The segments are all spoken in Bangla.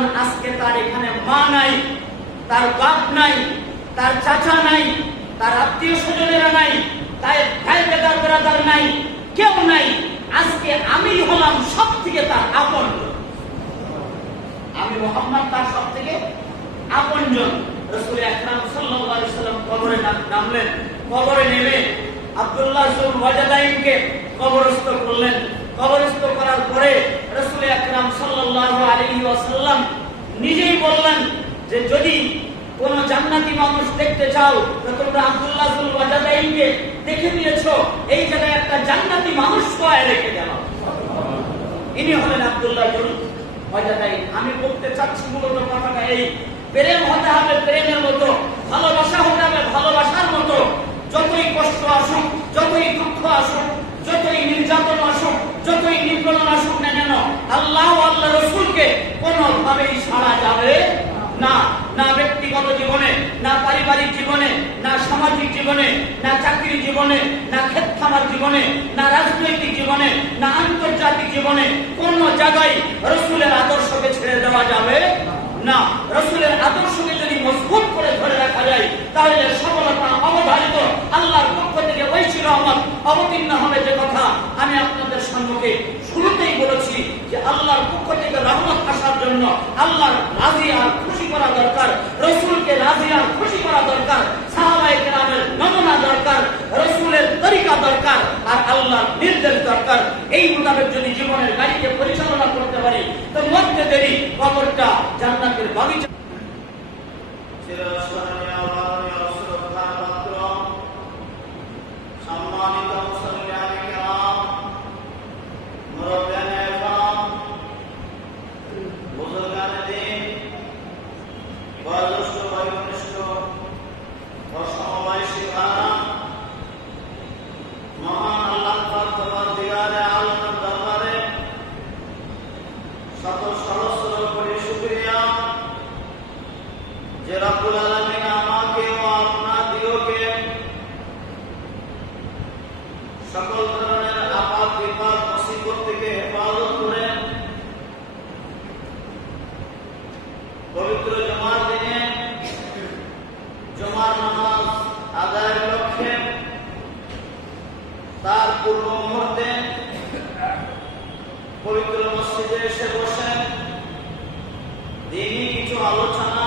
কারণ আজকে তার এখানে মা নাই, তার বাপ নাই, তার চাচা নাই, তার আত্মীয় স্বজনেরা নাই, তার ভাই ব্রাদার নাই, কেউ নাই। আজকে আমি হলাম সব থেকে তার আপন। আমি মুহাম্মদ তার সব থেকে আপনজন। রাসূল আকরাম সাল্লাল্লাহু আলাইহি ওয়াসাল্লাম কবরে নামলেন। কবরে নেমে আব্দুল্লাহ যুল ওয়াজাদাইনকে কবরস্থ করলেন। কবরস্থ করার পরে রাসূল আকরাম সাল্লাল্লাহু আলাইহি ওয়াসাল্লাম নিজেই বললেন যে যদি কোন জান্নাতি মানুষ দেখতে চাও তো তোমরা আব্দুল্লাহ যুল ওয়াজাদাইনকে দেখে নিয়েছো, এই জায়গায় একটা জান্নাতি মানুষ শোয়ায় রেখে দাও। ইনি হলেন আব্দুল্লাহ যুল ওয়াজাদাইন। আমি বলতে চাচ্ছি মূলত কথাটা এই, প্রেম হতে হবে প্রেমের মতো, ভালোবাসা হতে হবে ভালোবাসার মতো। যতই কষ্ট আসুক, যতই দুঃখ আসুক, যতই নির্যাতন আসুক, যতই নিপীড়ন আসুক না কেন, আল্লাহ আল্লাহ রসুলকে কোনোভাবেই ছাড়া যাবে না। না ব্যক্তিগত জীবনে, না পারিবারিক জীবনে, না সামাজিক জীবনে, না চাকরি জীবনে, না ক্ষেত খামার জীবনে, না রাজনৈতিক জীবনে, না আন্তর্জাতিক জীবনে কোন জায়গায় রসুলের আদর্শকে ছেড়ে দেওয়া যাবে না। রসুলের আদর্শকে যদি মজবুত করে ধরে রাখা যায় তাহলে সফলতা অবধারিত। আল্লাহর পক্ষ থেকে ঐশী রহমত অবতীর্ণ হবে। যে কথা আমি আপনাদের সম্মুখে শুরুতেই বলেছি যে আল্লাহর পক্ষ থেকে রহমত আসার জন্য আল্লাহর রাজি আর খুশি করা দরকার, রসুলকে রাজি আর খুশি করা দরকার, সাহাবায়ে কেরামের নমুনা দরকার, রসুলের তরিকা দরকার, আর আল্লাহর নির্দেশ দরকার। এই মোতাবেক যদি জীবনের গাড়িকে পরিচালনা করতে পারি তো মধ্যে দেরি কবরটা জান্নাতের বাগিচা। সম্মানিত মুসলিম কিরাম, মুরব্বিয়ানে ইসলাম, বুজুর্গানে দ্বীন, বয়োজ্যেষ্ঠ বয়োকনিষ্ঠ ও সমবয়সী ভাইরা, মহান আল্লাহ পাক পরওয়ারদিগারে আলমের দরবারে শত সহস্র কোটি শুকরিয়া যে রব্বুল আলামিন আমাকে ও আপনাদিগকে সকল ধরনের আপাত বিপদ মুসিবত থেকে হেফাজত করে পবিত্র জুমার দিনে জুমার নামাজ আদায়ের লক্ষ্যে তার পূর্ব মুহূর্তে পবিত্র মসজিদে এসে বসে দিনই কিছু আলোচনা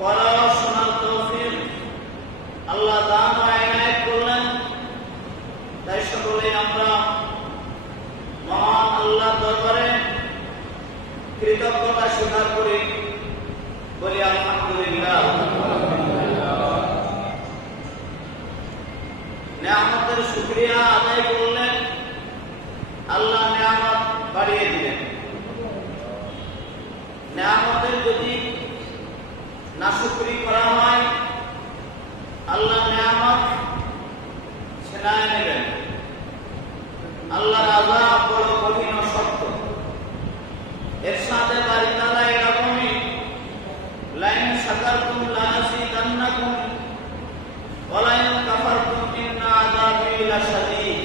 করা শোনার তৌফিক আল্লাহ দান ও ইনায়েত করলেন। তাই সকলে আমরা মহান আল্লাহর দরবারে কৃতজ্ঞতা স্বীকার করি, বলি আলহামদুলিল্লাহ। নিয়ামতের শুকরিয়া আদায় করলেন, আল্লাহ নিয়ামত বাড়িয়ে দিলেন। নিয়ামতের যদি নাশুকরি করা হয় আল্লাহ নিয়ামত ছিনায় নেবেন। আল্লাহর আযাব বড় কঠিন ও শক্ত। ইরশাদে বারী তাআলা এরকমই, লাইন শাকারতুম লাযিদান্নাকুম ওয়া লাইন কাফারতুম ইন্না আযাবি লাশাদীদ।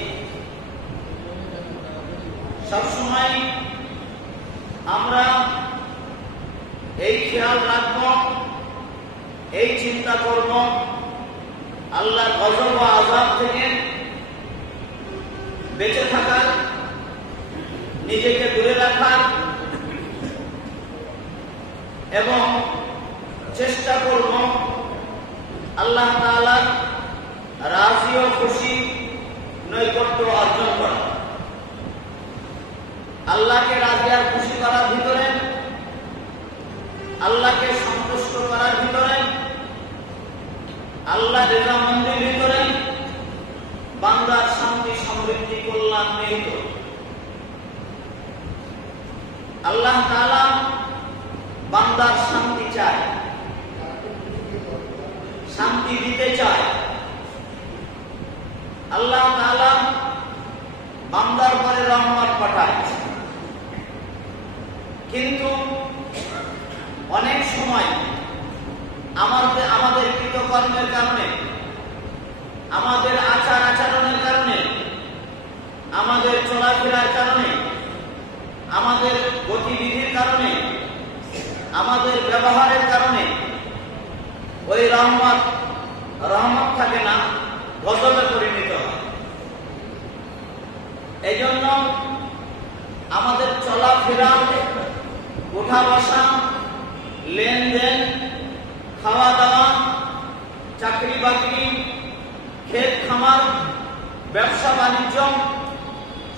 সবসময় আমরা এই খেয়াল রাখব, এই চিন্তা করব আল্লাহর গজব ও আযাব থেকে বেঁচে থাকার, নিজেকে দূরে রাখার, এবং চেষ্টা করব আল্লাহ তাআলার রাজি ও খুশি নৈকট্য অর্জন করা। আল্লাহকে রাজি আর খুশি করার ভিতরে, আল্লাহকে সন্তুষ্ট করার ভিতরে, আল্লাহ রেজামন্দির ভিতরে বান্দার শান্তি সমৃদ্ধি কল্যাণ নিহিত। আল্লাহ তাআলা বান্দার শান্তি চায়, শান্তি দিতে চায়। আল্লাহ তাআলা বান্দার পরে রহমত পাঠায়। কিন্তু অনেক সময় আমাদের কৃতকর্মের কারণে, আমাদের আচার আচরণের কারণে, আমাদের চলাফেরার কারণে আমাদের গতিবিধির কারণে, আমাদের ব্যবহারের কারণে ওই রহমত থাকে না, গজবে পরিণত হয়। এই জন্য আমাদের চলাফেরা, উঠা বসা, লেনদেন, খাওয়া দাওয়া, চাকরি বাকরি, ক্ষেত খামার, ব্যবসা বাণিজ্য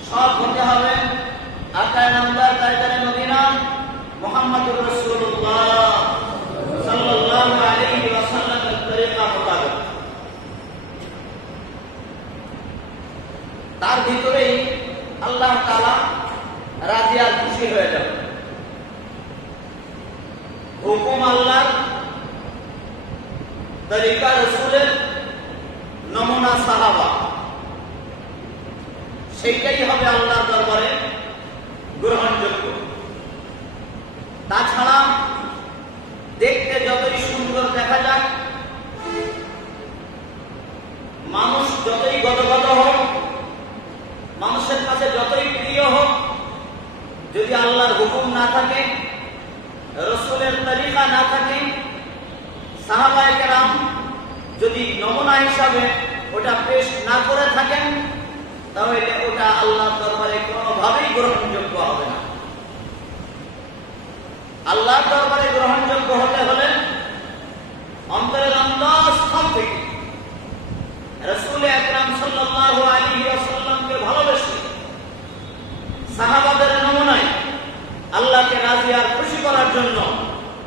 সব হতে হবে আকায়ে নামদার কায়দায়ে মদিনা মুহাম্মদুর রাসূলুল্লাহ সাল্লাল্লাহু আলাইহি ওয়াসাল্লামের তরিকা মোতাবেক। তার ভিতরেই আল্লাহ তাআলা রাজি আর খুশি হয়ে যাবে। হুকুম আল্লাহর, তরিকা রাসূলের, নমুনা সাহাবা, সেইটাই হবে আল্লাহর দরবারে গ্রহণযোগ্য। তাছাড়া দেখতে যতই সুন্দর দেখা যাক, মানুষ যতই গদগদ হোক, মানুষের কাছে যতই প্রিয় হোক, যদি আল্লাহর হুকুম না থাকে, রাসূলের তরিকা না থাকে, সাহাবায়ে কেরাম যদি নমুনা হিসাবে ওটা পেশ না করে থাকেন, তাহলে ওটা আল্লাহর দরবারে কোনোভাবেই গ্রহণযোগ্য হবে না। আল্লাহর দরবারে গ্রহণযোগ্য হতে হলে অন্তরের অন্তঃস্থল থেকে রাসূল আকরাম সাল্লাল্লাহু আলাইহি ওয়াসাল্লামকে ভালোবেসে সাহাবাদের নমুনায় আল্লাহকে রাজি আর খুশি করার জন্য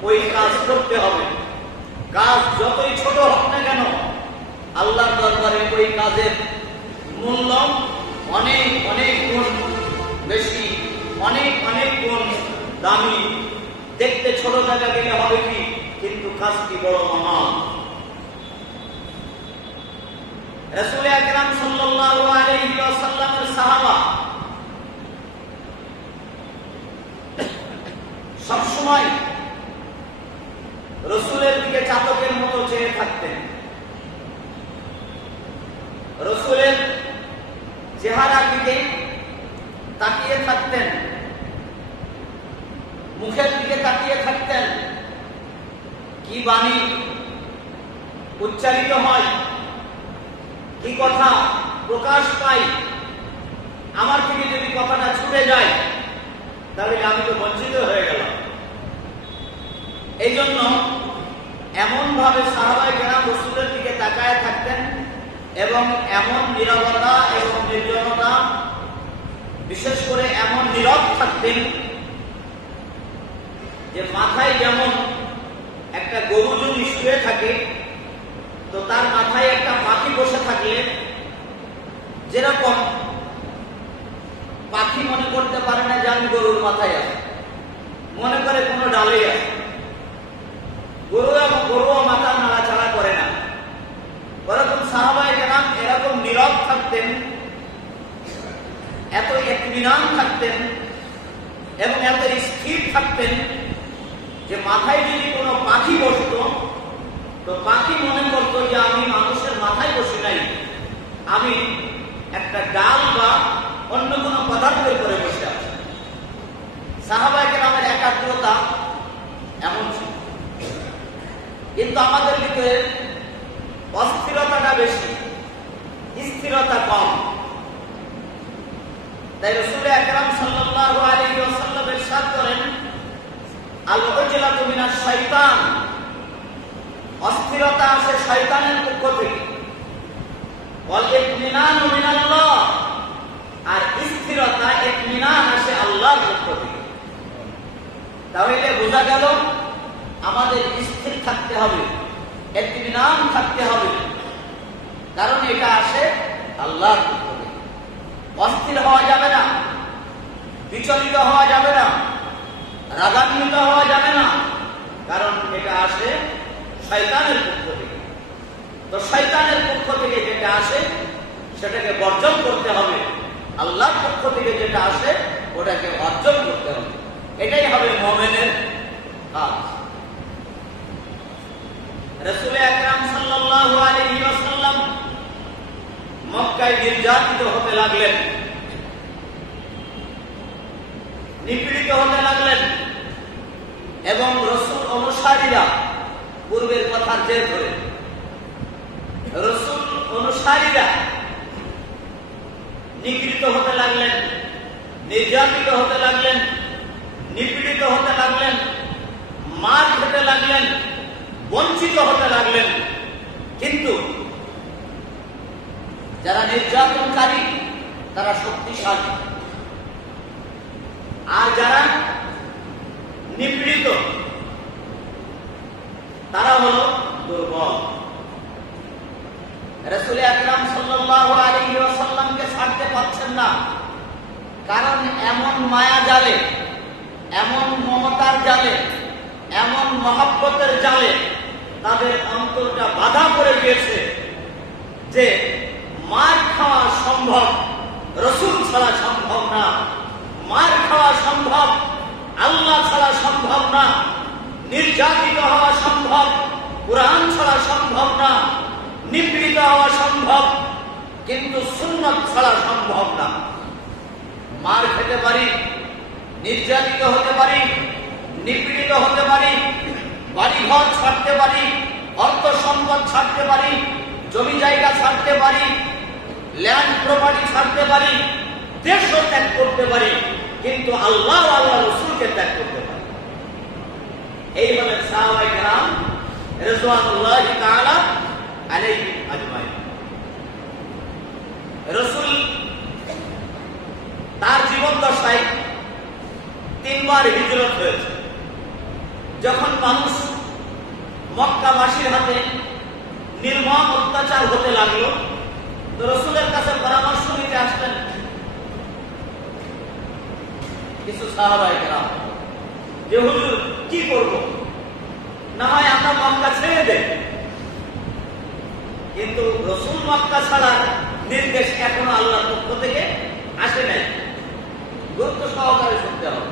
ওই কাজ করতে হবে। কাজ যতই ছোট হোক না কেন, আল্লাহর দরবারে ওই কাজের মূল্য অনেক অনেক গুণ বেশি, অনেক অনেক গুণ দামি। দেখতে ছোট জায়গা গেলে হবে কি, কিন্তু কাজটি বড় মহান। রাসূল আকরাম সাল্লাল্লাহু আলাইহি ওয়াসাল্লামের সাহাবা সবসময় রাসূলের দিকে চাতকের মতো চেয়ে থাকতেন। রাসূলের চেহারার দিকে তাকিয়ে থাকতেন, মুখের দিকে তাকিয়ে থাকতেন। কি বাণী উচ্চারিত হয়, কি কথা প্রকাশ পায়, আমার থেকে যদি কথাটা ছুটে যায় তাহলে আমি তো বঞ্চিত হয়ে গেলাম। এই জন্য এমন ভাবে সাহাবায়ে কেরাম রাসূলের দিকে তাকায় থাকতেন এবং এমন নীরবতা এবং নির্জনতা, বিশেষ করে এমন নীরব থাকতেন যে মাথায় যেমন একটা গরু যদি শুয়ে থাকে তো তার মাথায় একটা পাখি বসে থাকলে যেরকম পাখি মনে করতে পারে না যে আমি গরুর মাথায় আছি, মনে করে কোনো ডালে আছে। গরুও মাথা নাড়াচাড়া করে না। ওরকম সাহাবায়ে কেরাম এরকম নীরব থাকতেন, এত ইতমিনান থাকতেন এবং এত স্থির থাকতেন যে মাথায় যদি কোনো পাখি বসতো তো পাখি মনে করতো যে আমি মানুষের মাথায় বসি নাই, আমি একটা ডাল বা অন্য কোনো পদার্থের উপরে বসে আছি। সাহাবায়ে কেরামের একাগ্রতা এমন ছিল। কিন্তু আমাদের ভিতরে অস্থিরতাটা বেশি, স্থিরতা কম। তাই রাসূল আকরাম সাল্লাল্লাহু আলাইহি ওয়াসাল্লাম ইরশাদ করেন, আল উজলাতু মিনাশ শাইতান, অস্থিরতা আসে শয়তানের পক্ষ থেকে। ওয়াল ইতমিনানু মিনাল্লাহ, আর স্থিরতা ইতমিনান আসে আল্লাহর পক্ষ থেকে। তাহলে বোঝা গেল আমাদের স্থির থাকতে হবে, ইতমিনান থাকতে হবে, কারণ এটা আসে আল্লাহর পক্ষ থেকে। অস্থির হওয়া যাবে না, বিচলিত হওয়া যাবে না, রাগান্বিত হওয়া যাবে না, কারণ এটা আসে শয়তানের পক্ষ থেকে। তো শয়তানের পক্ষ থেকে যেটা আসে সেটাকে বর্জন করতে হবে, আল্লাহর পক্ষ থেকে যেটা আসে ওটাকে অর্জন করতে হবে। এটাই হবে মুমিনের কাজ। রাসূল আকরাম সাল্লাল্লাহু আলাইহি ওয়াসাল্লাম মক্কায় নির্যাতিত হতে লাগলেন। নিপীড়িত হতে লাগলেন এবং রাসূল অনুসারীরা পূর্বের কথার জের ধরে রাসূল অনুসারীরা নিগৃহীত হতে লাগলেন, নির্যাতিত হতে লাগলেন, নিপীড়িত হতে লাগলেন, মার খেতে লাগলেন, বঞ্চিত হতে লাগলেন। কিন্তু যারা নির্যাতনকারী তারা শক্তিশালী, আর যারা নিপীড়িত তারা হলো দুর্বল। রাসূল আকরাম সাল্লাল্লাহু আলাইহি ওয়াসাল্লামকে ছাড়তে পারছেন না, কারণ এমন মায়া জালে, এমন মমতার জালে, এমন মহব্বতের জালে তাদের অন্তরটা বাধা পড়ে গিয়েছে যে মার খাওয়া সম্ভব, রাসূল ছাড়া সম্ভব না। মার খাওয়া সম্ভব, আল্লাহ ছাড়া সম্ভব না। নির্যাতিত হওয়া সম্ভব, কুরআন ছাড়া সম্ভব না। নিপীড়িত হওয়া সম্ভব, কিন্তু সুন্নাত ছাড়া সম্ভব না। মার খেতে পারি, নির্যাতিত হতে পারি, নিপীড়িত হতে পারি, বাড়িঘর ছাড়তে পারি, অর্থ সম্পদ ছাড়তে পারি, জমি জায়গা ছাড়তে পারি, ল্যান্ড প্রপার্টি ছাড়তে পারি, দেশও ত্যাগ করতে পারি, কিন্তু আল্লাহ আল্লাহ রাসূলকে ত্যাগ করতে পারি। এই হলেন সাহাবায়ে কেরাম রিজওয়ানুল্লাহি তাআলা আলাইহিম আজমাইন। রাসূল তার জীবন দশায় 3 বার হিজরত হয়েছে। যখন মানুষ মক্কাবাসীর হাতে নির্মম অত্যাচার হতে লাগলো, তো রাসূলের কাছে পরামর্শ নিতে আসলেন কিছু সাহাবায়ে কেরাম যে হুজুর কি করব, না হয় আমরা মক্কা ছেড়ে দেই। কিন্তু রাসূল মক্কা ছাড়ার নির্দেশ এখনো আল্লাহর পক্ষ থেকে আসে নাই। গুরুত্ব সহকারে শুনতে হবে,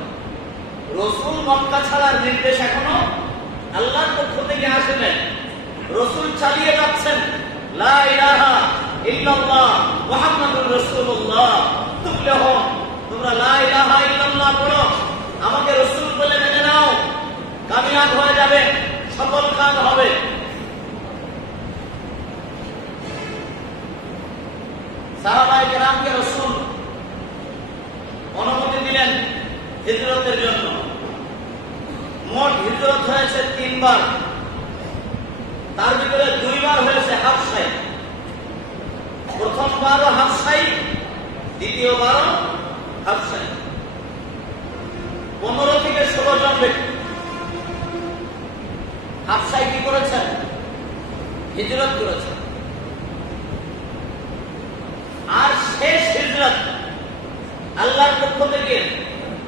রাসূল মক্কা ছাড়ার নির্দেশ এখনো আল্লাহর পক্ষ থেকে আসে নাই। রাসূল চালিয়ে যাচ্ছেন লা ইলাহা ইল্লাল্লাহ মুহাম্মাদুর রাসূলুল্লাহ তুফলিহু, তোমরা লা ইলাহা ইল্লাল্লাহ পড়ো, আমাকে রাসূল বলে মেনে নাও, কামিয়াব হয়ে যাবে, সফল কাজ হবে। সাহাবায়ে কেরামকে রাসূল অনুমতি দিলেন হিজরতের জন্য। মোট হিজরত হয়েছে 3 বার, তার ভিতরে 2 বার হয়েছে হাবশায়। প্রথমবারও হাবশায়, দ্বিতীয়বারও হাবশায়। 15 থেকে 16 জন ব্যক্তি হাবশায় কি করেছেন? হিজরত করেছেন। আর শেষ হিজরত আল্লাহর পক্ষ থেকে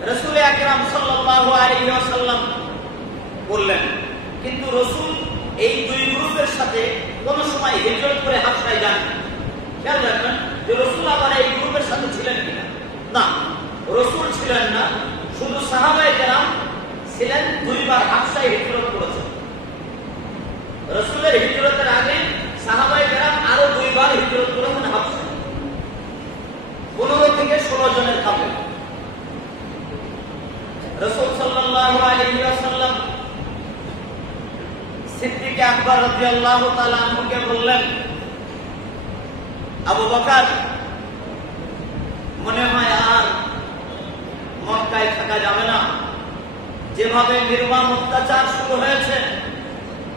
রাসূল আকরাম সাল্লাল্লাহু আলাইহি ওয়াসাল্লাম করলেন। কিন্তু রাসূল এই 2 গ্রুপের সাথে কোন সময় হিজরত করে হাবশায় যান। খেয়াল রাখবেন যে রাসূল আবার এই গ্রুপের সাথে ছিলেন কিনা। না, রাসূল ছিলেন না, শুধু সাহাবায়ে কেরাম ছিলেন। 2 বার হাবশায় হিজরত করেছেন। রাসূলের হিজরতের আগে সাহাবায়ে কেরাম আরো 2 বার হিজরত করেছেন হাবশায়। 15 থেকে 16 জনের কাফেলা। রাসূল সাল্লাল্লাহু আলাইহি ওয়াসাল্লাম সিদ্দিক আকবর রাদিয়াল্লাহু তাআলা আনহুকে বললেন, আবু বকর, মনে হয় আর মক্কায় থাকা যাবে না। যেভাবে নির্মম অত্যাচার শুরু হয়েছে,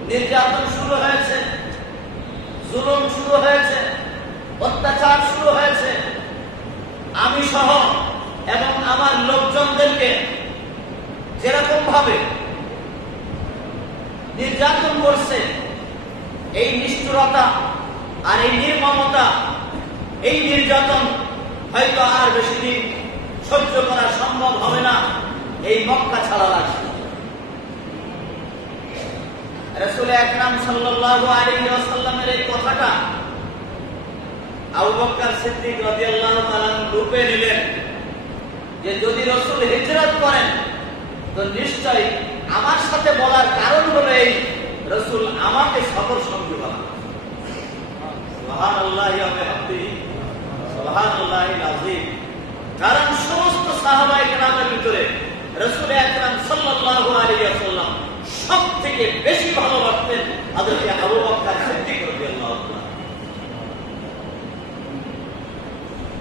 নির্যাতন শুরু হয়েছে, জুলুম শুরু হয়েছে, অত্যাচার শুরু হয়েছে, আমি সহ এবং আমার লোকজনদেরকে যেরকম ভাবে নির্যাতন করছে, এই নিষ্ঠুরতা আর এই নির্মমতা, এই নির্যাতন হয়তো আর বেশি দিন সহ্য করা সম্ভব হবে না। এই মক্কা ছাড়া লাগবে। রাসূল আকরাম সাল্লাল্লাহু আলাইহি ওয়াসাল্লামের এই কথাটা আবু বকর সিদ্দিক রাদিয়াল্লাহু তাআলা রূপে নিলেন যে যদি রাসূল হিজরত করেন তো নিশ্চয়ই আমার সাথে বলার কারণ হলো এই রাসূল আমাকে সফর সঙ্গী বানান। সুবহানাল্লাহি ওয়া বিহামদিহি সুবহানাল্লাহিল আযীম। কারণ সমস্ত সাহাবায়ে কেরামের ভিতরে রাসূল আকরাম সাল্লাল্লাহু আলাইহি ওয়াসাল্লাম সবথেকে বেশি ভালোবাসতেন হযরত আবু বকর সিদ্দিক রাদিয়াল্লাহু তাআলা।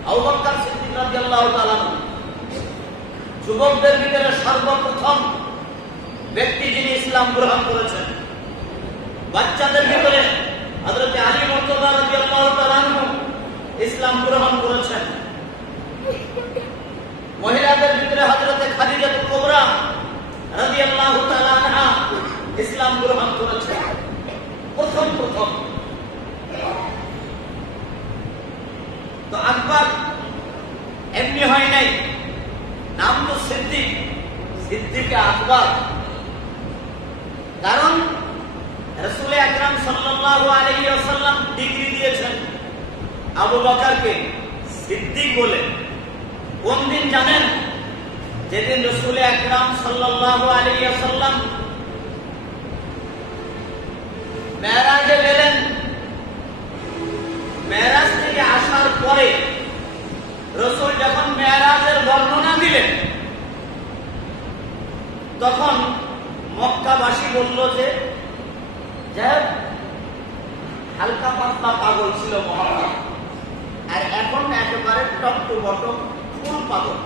আবু বকর সিদ্দিক রাদিয়াল্লাহু তাআলা যুবকদের ভিতরে সর্বপ্রথম ব্যক্তি যিনি ইসলাম গ্রহণ করেছেন। বাচ্চাদের ভিতরে হযরত আলী মুর্তজা রাদিয়াল্লাহু তাআলা ইসলাম গ্রহণ করেছেন। মহিলাদের ভিতরে হযরত খাদিজা কুবরা রাদিয়াল্লাহু তাআলা আনহা ইসলাম গ্রহণ করেছেন প্রথম। তো আকবর এমনি হয় নাই, নাম তো সিদ্দিক, সিদ্দিক আকবর। কারণ রাসূল আকরাম সাল্লাল্লাহু আলাইহি ওয়াসাল্লাম ডিগ্রি দিয়েছেন আবু বকরকে সিদ্দিক বলে। কোন দিন জানেন? যেদিন রাসূল আকরাম সাল্লাল্লাহু আলাইহি ওয়াসাল্লাম মেরাজে গেলেন। মেরাজ থেকে আসার পরে রাসূল যখন মেরাজের বর্ণনা দিলেন, তখন মক্কাবাসী বলল যে হালকা পাতলা পাগল ছিল মুহাম্মদ, আর এখন একেবারে টপ টু বটম ফুল পাগল।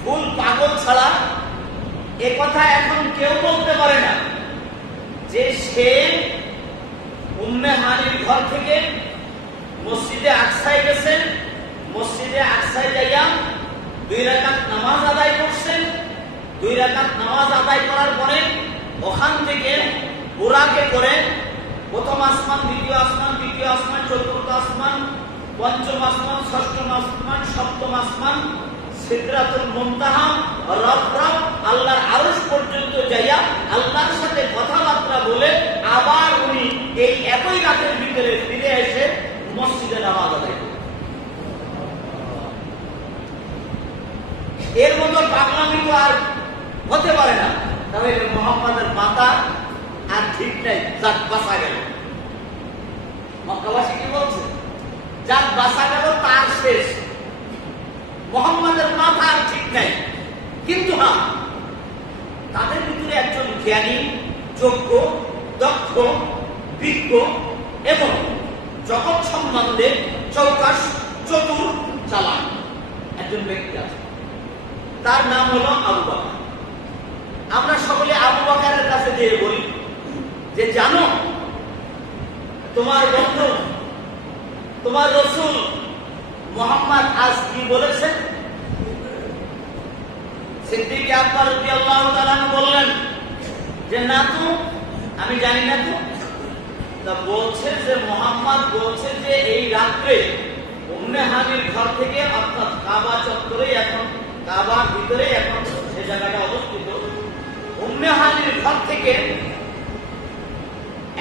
ফুল পাগল ছাড়া এ কথা এখন কেউ বলতে পারে না যে সে উম্মে হানির ঘর থেকে মসজিদে আকসায় গেছেন, মসজিদে আকসায় যাইয়া 2 রাকাত নামাজ আদায় করছেন। 2 রাকাত নামাজ আদায় করার পরে ওখান থেকে বুরাকে করে প্রথম আসমান, দ্বিতীয় আসমান, তৃতীয় আসমান, চতুর্থ আসমান, পঞ্চম আসমান, ষষ্ঠম আসমান, সপ্তম আসমান, সিদরাতুল মুনতাহা, রফরফ, আল্লাহর আরশ পর্যন্ত যাইয়া আল্লাহর সাথে কথাবার্তা বলে আবার উনি এই একই রাতের ভিতরে ফিরে এসে মসজিদে নামাজ আদায় করেন। এর মতো পাগলামি তো আর হতে পারে না। তাহলে মুহাম্মাদের মাথা আর ঠিক নাই, যাক বাঁচা গেল। মক্কাবাসী কি বলছে? যাক বাঁচা গেল, তার শেষ। মুহাম্মাদের মাথা আর ঠিক নাই। কিন্তু হ্যাঁ, তাদের ভিতরে একজন জ্ঞানী, যোগ্য, দক্ষ, বিজ্ঞ এবং জগৎ সম্বন্ধে চৌকাশ, চতুর, চালাক একজন ব্যক্তি আছে। তার নাম হলো আবু বকর। আমরা সকলে আবু বকরের কাছে গিয়ে বলি যে জানো তোমার বন্ধু, তোমার রাসূল মুহাম্মদ আজ কি বলেছেন? সিদ্দিক আকবর রাদিয়াল্লাহু তাআলা বললেন যে না তো, আমি জানি না তো। তা বলছে যে মুহাম্মদ বলছে যে এই রাত্রে উম্মে হানির ঘর থেকে, অর্থাৎ কাবা চত্বরে, এখন কাবার ভিতরে এখন সে জায়গাটা অবস্থিত, উম্মে হানির ঘর থেকে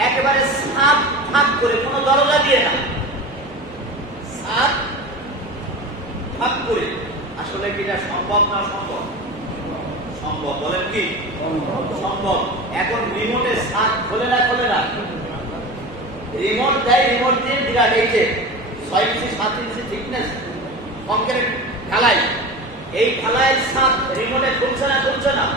একেবারে 7 ভাগ করে, কোনো দরজা দিয়ে না, 7 ভাগ করে। আসলে কি এটা সম্ভব না সম্ভব? সম্ভব। বলেন কি সম্ভব? এখন রিমোটে 7 খোলে না, রিমোট দেয়, রিমোট দিয়ে বিরাট এই যে 6 ইঞ্চি 7 ইঞ্চি থিকনেস অঙ্কের ঢালাই, এই ঢালাইয়ের 7 রিমোটে খুলছে না।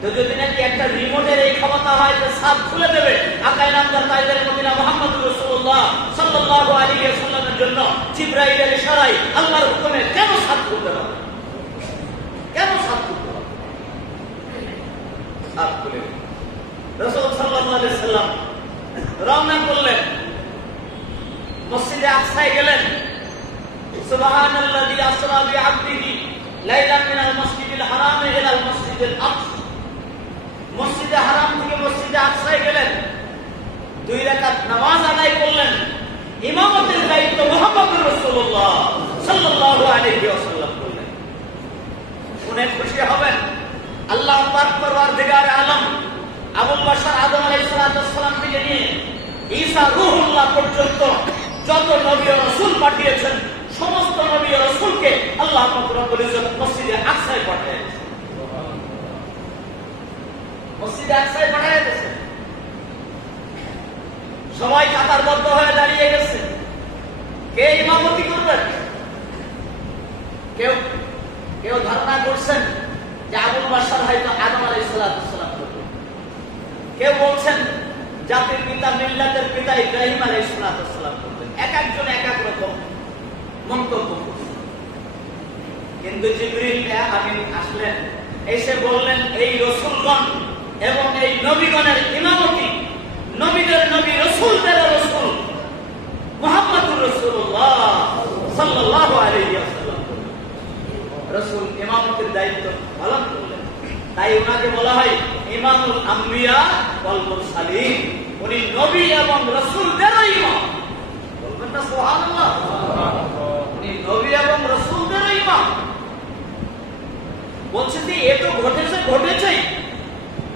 তো যদি নাকি একটা রিমোটের এই ক্ষমতা হয় যে 7 খুলে দেবে, আকায়ে নামদার তাইদের মদিনা মুহাম্মদুর রাসূলুল্লাহ সাল্লাল্লাহু আলাইহি ওয়াসাল্লামের জন্য জিবরাইলের ইশারায় আল্লাহর হুকুমে কেন 7 খুলতে হবে? কেন 7 খুলতে হবে? 7 খুলে রাসূল সাল্লাল্লাহু আলাইহি ওয়াসাল্লাম রওনা করলেন, মসজিদে আকসায় গেলেন। সুবহানাল্লাযী আসরা বিআবদিহি লাইলান মিনাল মাসজিদিল হারাম ইলাল মাসজিদিল আকসা। মসজিদে হারাম থেকে মসজিদে আকসায় গেলেন, 2 রাকাত নামাজ আদায় করলেন। ইমামতের দায়িত্ব মুহাম্মদুর রাসূলুল্লাহ সাল্লাল্লাহু আলাইহি ওয়াসাল্লাম করলেন। শুনে খুশি হবেন, আল্লাহ পাক পরওয়ারদিগার আলম আবুল বাশার আদম আলাইহিস সালাম থেকে নিয়ে ঈসা রূহুল্লাহ পর্যন্ত যত নবী ও রাসূল পাঠিয়েছেন, সমস্ত নবী ও রাসূলকে আল্লাহ পাক রব্বুল ইজ্জত মসজিদে আকসায় পাঠিয়েছেন। মসজিদে আকসায় পাঠিয়েছেন। সবাই কাতারবদ্ধ হয়ে দাঁড়িয়ে গেছে। কে ইমামতি করবেন? কেউ কেউ ধারণা করছেন যে আবুল বাশার হয়তো আদম আলাইহিস সালাম করবে, কেউ বলছেন জাতির পিতা মিল্লাতের পিতা ইব্রাহিম আলাইহিস সালাম করবেন। এক একজন এক এক রকম মন্তব্য করছেন। কিন্তু জিবরিল আমিন আসলেন, এসে বললেন এই রাসূলগণ এবং এই নবীগণের ইমামতি, নবীদের নবী রাসূলদের রাসূল মুহাম্মদুর রাসূলুল্লাহ সাল্লাল্লাহু আলাইহি ওয়াসাল্লাম রাসূল ইমামতির দায়িত্ব পালন করলেন। তাই ওনাকে বলা হয় ইমামুল আম্বিয়া ওয়াল মুরসালিন। উনি নবী এবং রাসূলদের ইমাম। বলবেন না সুবহানাল্লাহ? উনি নবী এবং রাসূলদের ইমাম। বলছে যে এ তো ঘটেছে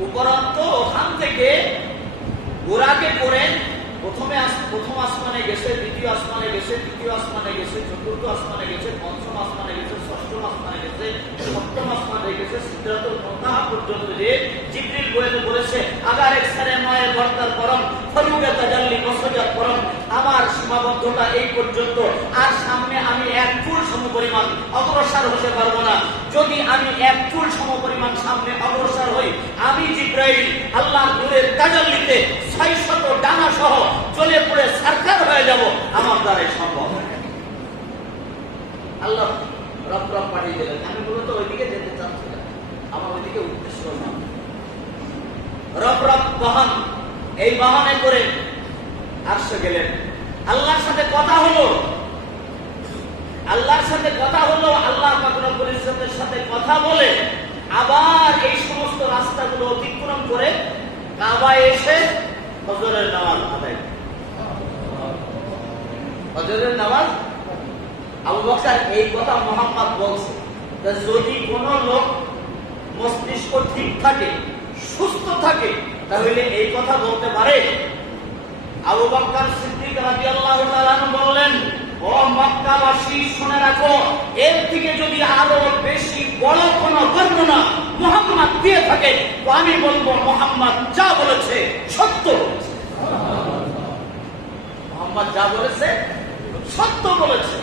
উপরন্ত ওখান থেকে গোরাকে করে প্রথম আসমানে গেছে, দ্বিতীয় আসমানে গেছে, তৃতীয় আসমানে গেছে, চতুর্থ আসমানে গেছে, পঞ্চম আসমানে গেছে, ষষ্ঠম আসমানে গেছে, সপ্তম আসমানে গেছে, সিদরাতুল মুনতাহা পর্যন্ত যে জিবরিল বলেছে আগার এক সারে নয় বর্তার পরম ফরুগে তাজাল্লি বসজাত পরম, আমার সীমাবদ্ধতা এই পর্যন্ত, আর সামনে আমি এক চুল সমপরিমাণ অগ্রসর হতে পারবো না। যদি আমি এক চুল সমপরিমাণ সামনে অগ্রসর হই, আমি জিবরাইল আল্লাহর নূরের তাজাল্লিতে 600 ডানা সহ চলে পড়ে সারকার হয়ে যাব, আমার দ্বারাই সম্ভব। আল্লাহ রব পাঠিয়ে দিলেন। আমি মূলত ওইদিকে যেতে চাচ্ছিলাম, আমার ওইদিকে উদ্দেশ্য না। রব বাহন, এই বাহনে করে আরশে গেলেন। আল্লাহর সাথে কথা হলো, আল্লাহর সাথে কথা হলো, আল্লাহ পাক রব্বুল ইজ্জতের সাথে কথা বলে আবার এই সমস্ত রাস্তাগুলো অতিক্রম করে কাবায় এসে ফজরের নামাজ আদায়। ফজরের নামাজ আবু বকর এই কথা মুহাম্মদ বলছে, যদি কোন লোক মস্তিষ্ক ঠিক থাকে, সুস্থ থাকে, তাহলে এই কথা বলতে পারে। আবু বকর সিদ্দিক রাদিয়াল্লাহু তাআলা বললেন, ও মক্কাবাসী শুনে রাখো, এর থেকে যদি আরো বেশি বড় কোন বর্ণনা মুহাম্মদ দিয়ে থাকে তো আমি বলবো মুহাম্মদ যা বলেছে সত্য বলেছে। মুহাম্মদ যা বলেছে সত্য বলেছে।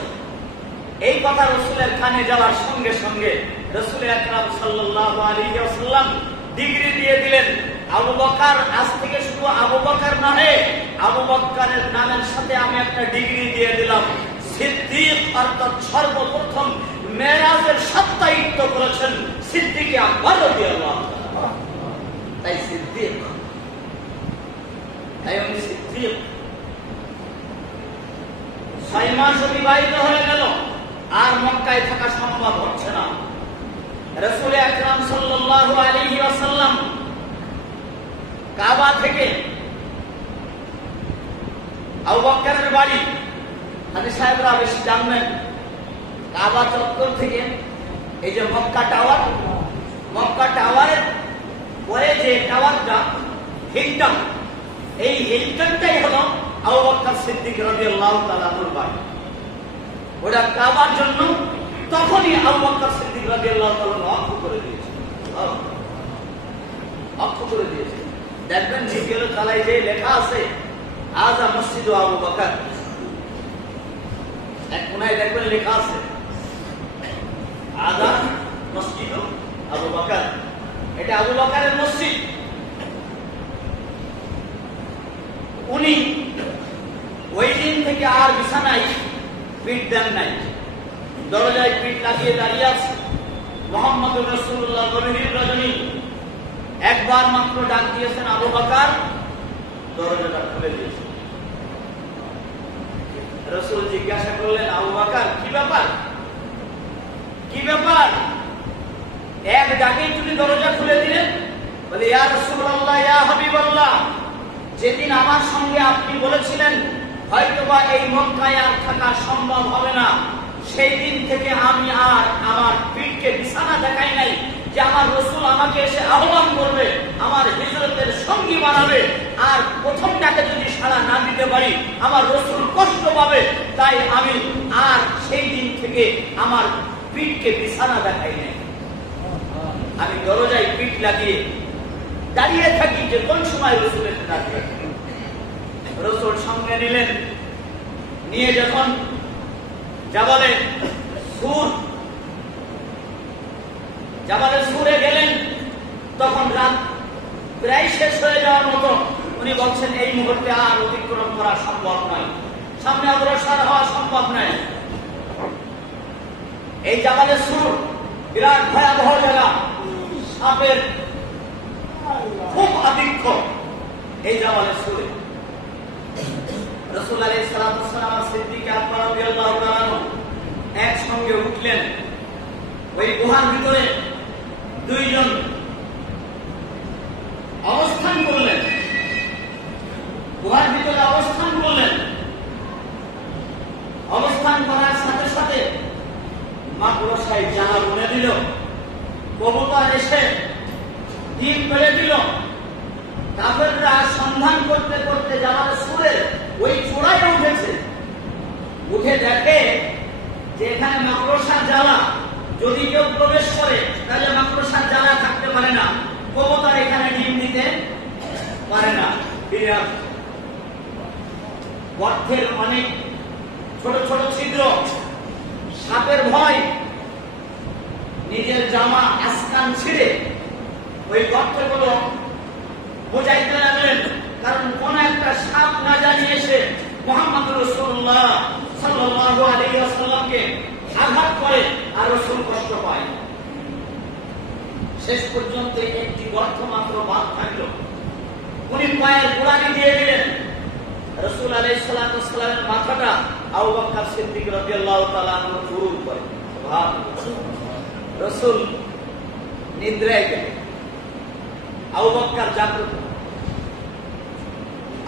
এই কথা রাসূলের কানে যাওয়ার সঙ্গে সঙ্গে রাসূল আকরাম সাল্লাল্লাহু আলাইহি ওয়াসাল্লাম ডিগ্রি দিয়ে দিলেন, আবু বকর আজ থেকে শুধু আবু বকর নয়, আবু বকরের নামের সাথে আমি একটা ডিগ্রি দিয়ে দিলাম, সিদ্দিক। অর্থাৎ সর্বপ্রথম মেরাজের সত্যায়িত করেছেন সিদ্দিক আকবর রাদিয়াল্লাহু তাআলা। তাই সিদ্দিক, তাই উনি সিদ্দিক। 6 মাস অতিবাহিত হয়ে গেল, আর মক্কায় থাকা সম্ভব হচ্ছে না। রাসূল আকরাম সাল্লাল্লাহু আলাইহি ওয়াসাল্লাম কাবা থেকে আবু বকরের বাড়ি, হাজী সাহেবরা বেশি জানবেন, কাবা চত্বর থেকে এই যে মক্কা টাওয়ারের পরে যে টাওয়ারটা, হিলটন, এই হিলটনটাই হলো আবু বকর সিদ্দিক রাদিয়াল্লাহু তাআলা আনহুর বাড়ি। ওটা কাবার জন্য তখনই আবু বকর সিদ্দিক রাদিয়াল্লাহু তাআলা অক্ষ করে দিয়েছে, অক্ষ করে দিয়েছে। দেখবেন জিপিএল তালায় যে লেখা আছে আজা মসজিদ আবু বকর, এক কোনায় দেখবেন লেখা আছে আজা মসজিদ আবু বকর। এটা আবু বকরের মসজিদ। উনি ওই দিন থেকে আর বিছানায় পিঠ দেন নাই, দরজায় পিঠ লাগিয়ে দাঁড়িয়ে আছে। মুহাম্মদুর রাসূলুল্লাহ গভীর রজনী একবার মাত্র ডাক দিয়েছেন আবু বকর, দরজাটা খুলে দিয়েছেন। রাসূল জিজ্ঞাসা করলেন, আবু বকর কি ব্যাপার, কি ব্যাপার? এক ডাকেই তুমি দরজা খুলে দিলেন? বলে, ইয়া রাসূলুল্লাহ, ইয়া হাবিবাল্লাহ, যেদিন আমার সঙ্গে আপনি বলেছিলেন হয়তোবা এই মক্কায় আর থাকা সম্ভব হবে না, সেই দিন থেকে আমি আর আমার পিঠকে বিছানা দেখাই নাই, যে আমার রাসূল আমাকে এসে আহ্বান করবে, আমার হিজরতের সঙ্গী বানাবে, আর প্রথম ডাকে যদি সাড়া না দিতে পারি আমার রাসূল কষ্ট পাবে। তাই আমি আর সেই দিন থেকে আমার পিঠকে বিছানা দেখাই নাই, আমি দরজায় পিঠ লাগিয়ে দাঁড়িয়ে থাকি যে কোন সময় রাসূলের ডাকবে। রাসূল সঙ্গে নিলেন, নিয়ে যখন জাবালে সুর জাবালে সুরে গেলেন, তখন রাত প্রায় শেষ হয়ে যাওয়ার মতো। উনি বলছেন এই মুহূর্তে আর অতিক্রম করা সম্ভব নয়, সামনে অগ্রসর হওয়া সম্ভব নয়। এই জাবালে সুর বিরাট ভয়াবহ জায়গা, সাপের খুব আধিক্য এই জাবালে সুরে। রাসূল আলাইহিস সালাতু ওয়াস সালাম আর সিদ্দিক আকবর রাদিয়াল্লাহু তাআলা একসঙ্গে উঠলেন। ওই গুহার ভিতরে দুইজন অবস্থান করলেন, গুহার ভিতরে অবস্থান করলেন। অবস্থান করার সাথে সাথে মাকড়সায় জানা বুনে দিল, কবুতর এসে ডিম পেড়ে দিল। কাফেররা সন্ধান করতে করতে জামাল সুরের ওই চূড়ায় উঠেছে, উঠে দেখে যে এখানে মাকড়সার জ্বালা, যদি কেউ প্রবেশ করে তাহলে মাকড়সার জ্বালা থাকতে পারে না, কবুতর এখানে ডিম দিতে পারে না। গর্তের অনেক ছোট ছোট ছিদ্র, সাপের ভয় নিজের জামা আসকান ছিঁড়ে ওই গর্তগুলো বোঝাইতে লাগলেন, কারণ কোন একটা সাপ না জানিয়ে এসে মুহাম্মদ রাসূলুল্লাহ সাল্লাল্লাহু আলাইহি ওয়াসাল্লামকে আঘাত করে আর রাসূল কষ্ট পায়। শেষ পর্যন্ত একটি গর্ত মাত্র বাদ থাকল। উনি পায়ের গোড়ালি দিয়ে দিলেন। রাসূল আলাইহিস সালাতু ওয়াস সালামের মাথাটা আবু বকর সিদ্দিক রাদিয়াল্লাহু তাআলা আনহু জুরুল করে। সুবহানাল্লাহ। রাসূল নিদ্রায় গেলেন, আবু বকর জাগ্রত।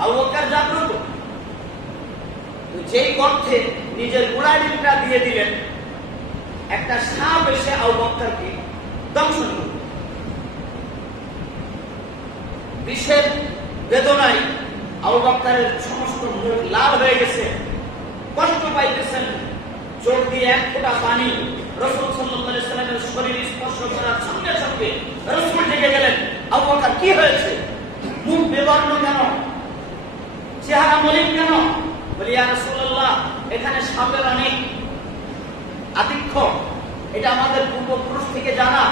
আবু বকর জাগ্রত, যেই গর্তে নিজের গোড়ালিটা দিয়ে দিলেন, একটা সাপ এসে আবু বকরকে দংশন করল। বিষের বেদনায় আবু বকরের সমস্ত মুখ লাল হয়ে গেছে, কষ্ট পাইতেছেন। চোখ দিয়ে এক ফোঁটা পানি রাসূল সাল্লাল্লাহু আলাইহি ওয়াসাল্লামের শরীর স্পর্শ করার সঙ্গে সঙ্গে রাসূল জেগে গেলেন। আবু বকর কি হয়েছে? মুখ বেবর্ণ কেন? চেহারা মলিন কেন? বলি ইয়া রাসূলুল্লাহ, এখানে সাপের অনেক আধিক্য, এটা আমাদের পূর্বপুরুষ থেকে জানা,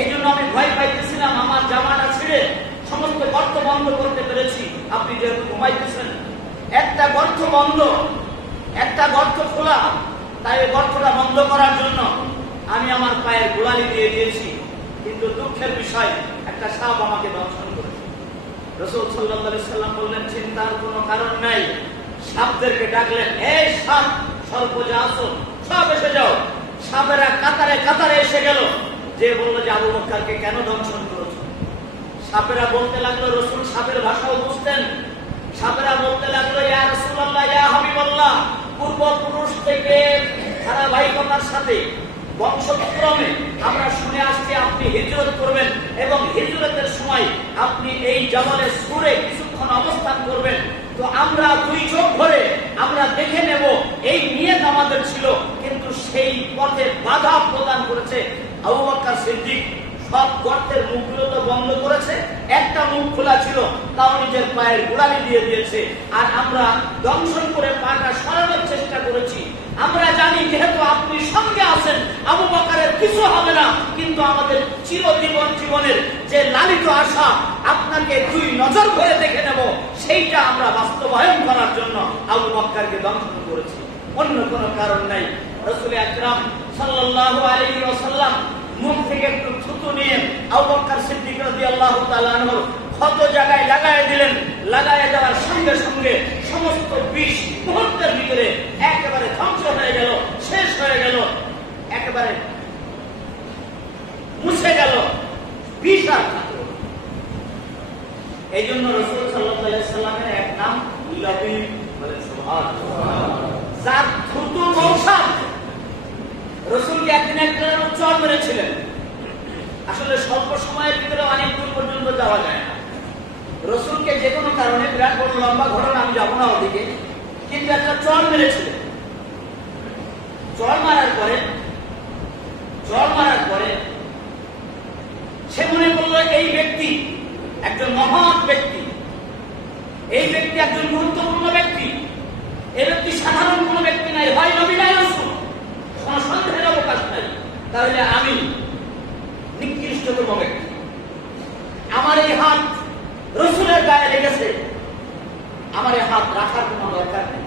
এই জন্য আমি ভয় পাইতেছিলাম। আমার জামাটা ছিঁড়ে সমস্ত গর্ত বন্ধ করতে পেরেছি। আপনি যেহেতু ঘুমাইতেছেন, একটা গর্ত বন্ধ, একটা গর্ত খোলা, তাই গর্তটা বন্ধ করার জন্য আমি আমার পায়ের গোড়ালি দিয়ে দিয়েছি, কিন্তু দুঃখের বিষয় একটা সাপ আমাকে দংশন করেছে। রাসূল সাল্লাল্লাহু আলাইহি ওয়াসাল্লাম বললেন, চিন্তার কোনো কারণ নাই। সাপদেরকে ডাকলেন, এই সাপ সর্বজা আসো, সব এসে যাও। সাপেরা কাতারে কাতারে এসে গেল। যে বললো যে আবু বকরকে কেন দংশন করেছো? সাপেরা বলতে লাগলো, রাসূল সাপের ভাষাও বুঝতেন। সাপেরা বলতে লাগলো, ইয়া রাসূলুল্লাহ, ইয়া হাবিবাল্লাহ, পূর্বপুরুষ থেকে ধারাবাহিকতার সাথে বংশক্রমে আমরা শুনে আসছি আপনি হিজরত করবেন এবং হিজরতের সময় আপনি এই জাবালে সুরে কিছুক্ষণ অবস্থান করবেন। তো আমরা দুই চোখ ভরে আমরা দেখে নেব, এই নিয়ত আমাদের ছিল, কিন্তু সেই পথে বাধা প্রদান করেছে আবু বকর সিদ্দিক। সব গর্তের মুখগুলো তো বন্ধ করেছে, একটা মুখ খোলা ছিল, তাও নিজের পায়ের গোড়ালি দিয়ে দিয়েছে। আর আমরা দংশন করে পাটা সরানোর চেষ্টা করেছি। আমরা জানি যেহেতু আপনি সঙ্গে আছেন, আবু বকরের কিছু হবে না, কিন্তু আমাদের জীবনের যে লালিত আশা আপনাকে দুই নজর করে দেখে নেব, সেইটা আমরা বাস্তবায়ন করার জন্য আবু বকরকে দংশন করেছি, অন্য কোনো কারণ নাই। রাসূল আকরাম সাল্লাল্লাহু আলাইহি ওয়াসাল্লাম মুখ থেকে একটু থুতু নিয়ে আবু বকর সিদ্দিক রাদিয়াল্লাহু তাআলা আনহু ক্ষত জায়গায় লাগায় দিলেন। লাগায় দেওয়ার সঙ্গে সঙ্গে সমস্ত বিষ মুহূর্তের ভিতরে একেবারে ধ্বংস হয়ে গেল, শেষ হয়ে গেল, একেবারে মুছে গেল, বিষ আর থাকলো। এই জন্য রাসূল সাল্লাল্লাহু আলাইহি ওয়াসাল্লামের এক নাম লবিব, বলেন সুবহানাল্লাহ, যার থুতু মৌসাদ। রাসূলকে একদিন একটা চর মেরেছিলেন। আসলে স্বল্প সময়ের ভিতরে অনেক দূর পর্যন্ত যাওয়া যায় না। রাসূলকে যে কোনো কারণে, বিরাট বড় লম্বা ঘটনা, আমি যাবো না ওদিকে, কিন্তু একটা চর মেরেছিলেন। চর মারার পরে সে মনে করলো এই ব্যক্তি একজন মহৎ ব্যক্তি, এই ব্যক্তি একজন গুরুত্বপূর্ণ ব্যক্তি, এই ব্যক্তি সাধারণ কোন ব্যক্তি নাই, হয় নবী নাই রাসূল, কোন সন্দেহের অবকাশ নাই। তাহলে আমি শ্রেষ্ঠতম ব্যক্তি। আমার এই হাত রসুলের গায়ে লেগেছে, আমার এই হাত রাখার কোন দরকার নেই।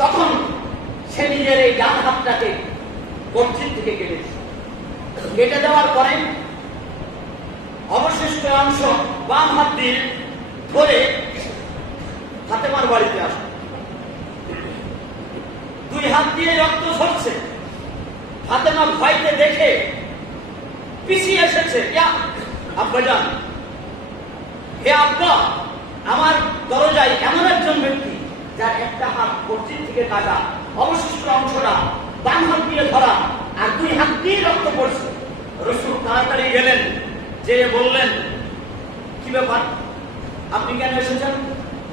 তখন সে নিজের এই ডান হাতটাকে কবজির থেকে কেটে দেওয়ার পরে অবশিষ্ট অংশ বাম হাত দিয়ে ধরে ফাতেমার বাড়িতে আসে। দুই হাত দিয়ে রক্ত ঝরছে। ফাতেমা ভয়তে দেখে পিছিয়ে এসেছে। আব্বাজান, হে আব্বা, আমার দরজায় এমন একজন ব্যক্তি যার একটা হাত কবজির থেকে কাটা, অবশিষ্ট অংশটা বাম হাত দিয়ে ধরা, আর দুই হাত দিয়ে রক্ত পড়ছে। রাসূল তাড়াতাড়ি গেলেন, যে বললেন, কি ব্যাপার, আপনি কেন এসেছেন?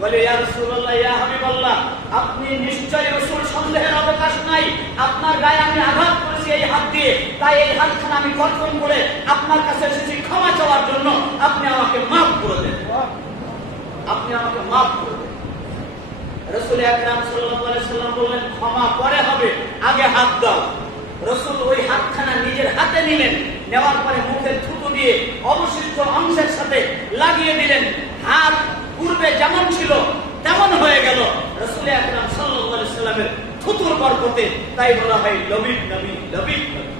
বলে, ইয়া রাসূলুল্লাহ, ইয়া হাবিবাল্লাহ, আপনি নিশ্চয়ই রাসূল, সন্দেহের অবকাশ নাই। আপনার গায়ে আমি আঘাত করেছি এই হাত দিয়ে, তাই এই হাতখানা আমি কর্তন করে আপনার কাছে এসেছি ক্ষমা চাওয়ার জন্য। আপনি আমাকে মাফ করে দেন, আপনি আমাকে মাফ করে দেন। রাসূল আকরাম সাল্লাল্লাহু আলাইহি ওয়াসাল্লাম বললেন, ক্ষমা পরে হবে, আগে হাত দাও। রাসূল ওই হাতখানা নিজের হাতে নিলেন, নেওয়ার পরে মুখে থুতু দিয়ে অবশিষ্ট অংশের সাথে লাগিয়ে দিলেন। হাত পূর্বে যেমন ছিল তেমন হয়ে গেল রাসূল আকরাম সাল্লাল্লাহু আলাইহি ওয়াসাল্লামের থুতুর বরকতে। তাই বলা হয় লবিব নবী, লবিব নবী।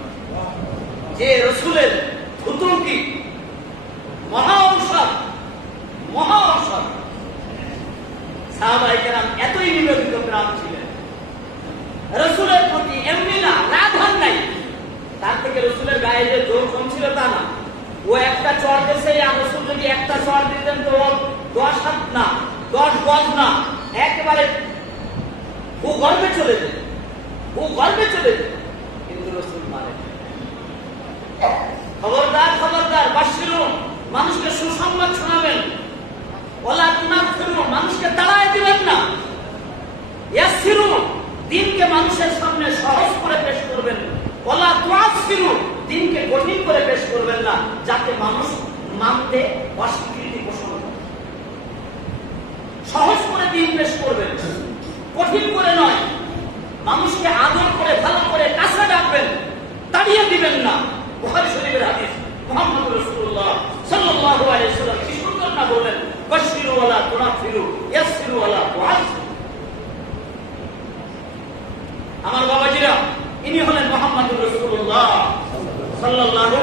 যে রাসূলের থুতু কি মহা ঔষধ, মহা ঔষধ। সাহাবায়ে কেরাম এতই নিবেদিত প্রাণ ছিলেন রাসূলের প্রতি, এমনি না, রাধান নাই। তার থেকে রাসূলের গায়ে যে জোর কম ছিল তা না। ও একটা চড় দিয়েছে, আর রাসূল যদি একটা চড় দিতেন তো 10 হাত না, 10 গজ না, একেবারে ভূগর্ভে চলে যেত, ভূগর্ভে চলে যেত। কিন্তু রাসূল মানে, খবরদার, খবরদার, বাশিরুন, মানুষকে সুসংবাদ শোনাবেন। ওয়ালা তুনাফিরুন, মানুষকে তাড়ায় দিবেন না। ইয়াসসিরুন, দিনকে মানুষের সামনে সহজ করে পেশ করবেন। ওয়ালা তুআসসিরুন, দিনকে কঠিন করে পেশ করবেন না, যাতে মানুষ মানতে অস্বীকৃতি পোষণ করে। সহজ করে দিন পেশ করবেন, কঠিন করে নয়। মানুষকে আদর করে, ভালো করে কাছে ডাকবেন, তাড়িয়ে দিবেন না। বুখারী শরীফের হাদিস, মুহাম্মদ রাসূলুল্লাহ সাল্লাল্লাহু আলাইহি ওয়াসাল্লাম কি সুন্দর না বলেন, বাশশিরু ওয়ালা তুনাফিরু, ইয়াসসিরু ওয়ালা তুআসসিরু। আমার বাবাজিরা, ইনি হলেন মুহাম্মদুর রাসূলুল্লাহ সাল্লাল্লাহু।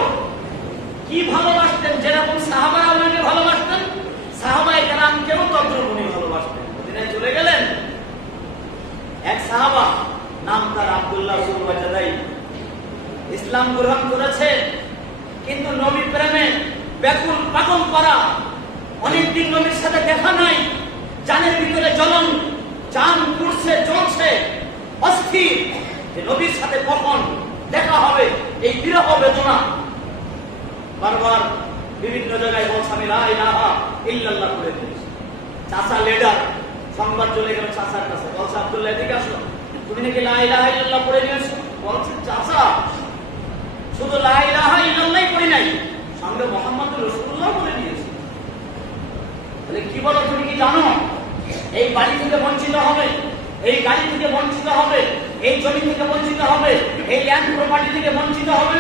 কি ভালোবাসতেন, যেরকম সাহাবারা ওনাকে ভালোবাসতেন, সাহাবায়ে কেরামকেও তদ্রুপ উনি ভালোবাসতেন। মদিনায় চলে গেলেন, এক সাহাবা, নাম তার আব্দুল্লাহ যুল ওয়াজাদাই, ইসলাম গ্রহণ করেছে, কিন্তু নবী প্রেমে ব্যাকুল, পাগল করা। অনেকদিন নবীর সাথে দেখা নাই, জানের ভিতরে জ্বলন, জান পুড়ছে, জ্বলছে, অস্থির যে নবীর সাথে কখন দেখা হবে, এই বিরহ বেদনা। বারবার বিভিন্ন জায়গায় বলছে, আমি লা ইলাহা ইল্লাল্লাহ করে দিয়েছি। চাচা লিডার, সংবাদ চলে গেল চাচার কাছে, বলছে, আব্দুল্লাহ এদিকে আসো, তুমি নাকি লা ইলাহা ইল্লাল্লাহ করে নিয়েছো? বলছে, চাচা শুধু লা ইলাহা ইল্লাল্লাহই করি নাই, সঙ্গে মুহাম্মদুর রাসূলুল্লাহ বলে নিয়েছি। তাহলে কি বলো, তুমি কি জানো এই বাড়ি থেকে বঞ্চিত হবে, এই গাড়ি থেকে বঞ্চিত হবে, এই জমি থেকে বঞ্চিত হবে, এই ল্যান্ড প্রপার্টি থেকে বঞ্চিত হবে?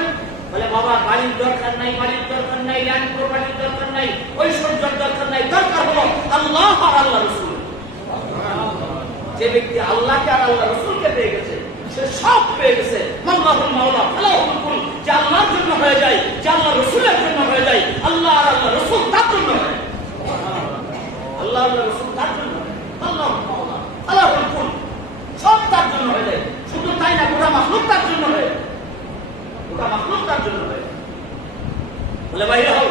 বলে, বাবা, গাড়ির দরকার নাই, বাড়ির দরকার নাই, ল্যান্ড প্রপার্টির দরকার নাই, ঐশ্বর্যের দরকার নাই, দরকার হলো আল্লাহ আর আল্লাহ রাসূল। যে ব্যক্তি আল্লাহকে আর আল্লাহ রাসূলকে পেয়ে গেছে, সে সব পেয়ে গেছে। মাওলাহুল মাওলা ফালাহুল কুল, যে আল্লাহর জন্য হয়ে যায়, যে আল্লাহ রাসূলের জন্য হয়ে যায়, আল্লাহ আর আল্লাহ রাসূল তার জন্য হয়। আল্লাহ আর রাসূল তার জন্য, আল্লাহুল মাওলা ফালাহুল কুল, সব তার জন্য হয়ে যায়। শুধু তাই না, গোটা মাখলুক তার জন্য হয়, গোটা মাখলুক তার জন্য হয়। বলে, বাইরে হও,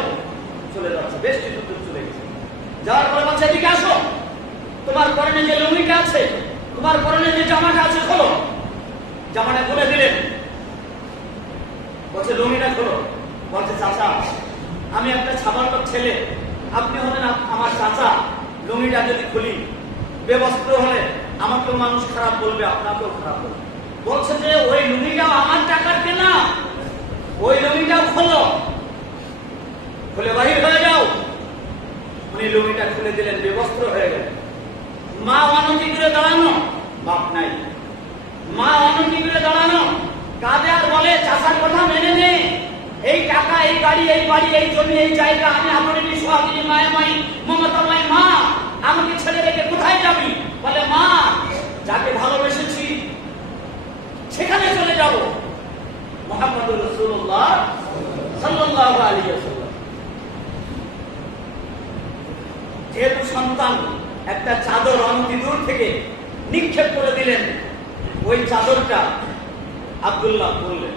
চলে যাচ্ছে, বেশ কিছু দূর চলে গেছে। যাওয়ার পরে বলছে, এদিকে আসো, তোমার পরনে যে লুঙ্গিটা আছে, তোমার পরনে যে জামাটা আছে, খোলো। জামাটা খুলে দিলেন, বলছে, লুঙ্গিটা খোলো। বলছে, চাচা, আমি একটা ছাবালক ছেলে, আপনি হলেন আমার চাচা, লুঙ্গিটা যদি খুলি, বেবস্ত্র হলে আমাকেও মানুষ খারাপ বলবে, আপনাকেও খারাপ বলবে। বলছে যে, ওই লুঙ্গিটাও আমার টাকার কেনা, ওই লুঙ্গিটাও খোলো, খুলে বাহির হয়ে যাও। উনি লুঙ্গিটা খুলে দিলেন, বেবস্ত্র হয়ে গেল। মা অনতি করে দাঁড়ানো, বাপ নাই। মা অনতি করে দাঁড়ানো, কাঁদে আর বলে চাচার কথা মেনে নে, এই টাকা, এই গাড়ি, এই বাড়ি, এই জমি, এই জায়গা আমি আদরিনী সোহাগিনী মায়াময়ী মমতাময় মা, আমাকে ছেড়ে রেখে কোথায় যাবি? বলে মা, যাকে ভালোবেসেছি সেখানে চলে যাব। মুহাম্মদুর রাসূলুল্লাহ সাল্লাল্লাহু আলাইহি ওয়াসাল্লাম যেহেতু সন্তান, একটা চাদর অনতি দূর থেকে নিক্ষেপ করে দিলেন, ওই চাদরটা আব্দুল্লাহ বললেন।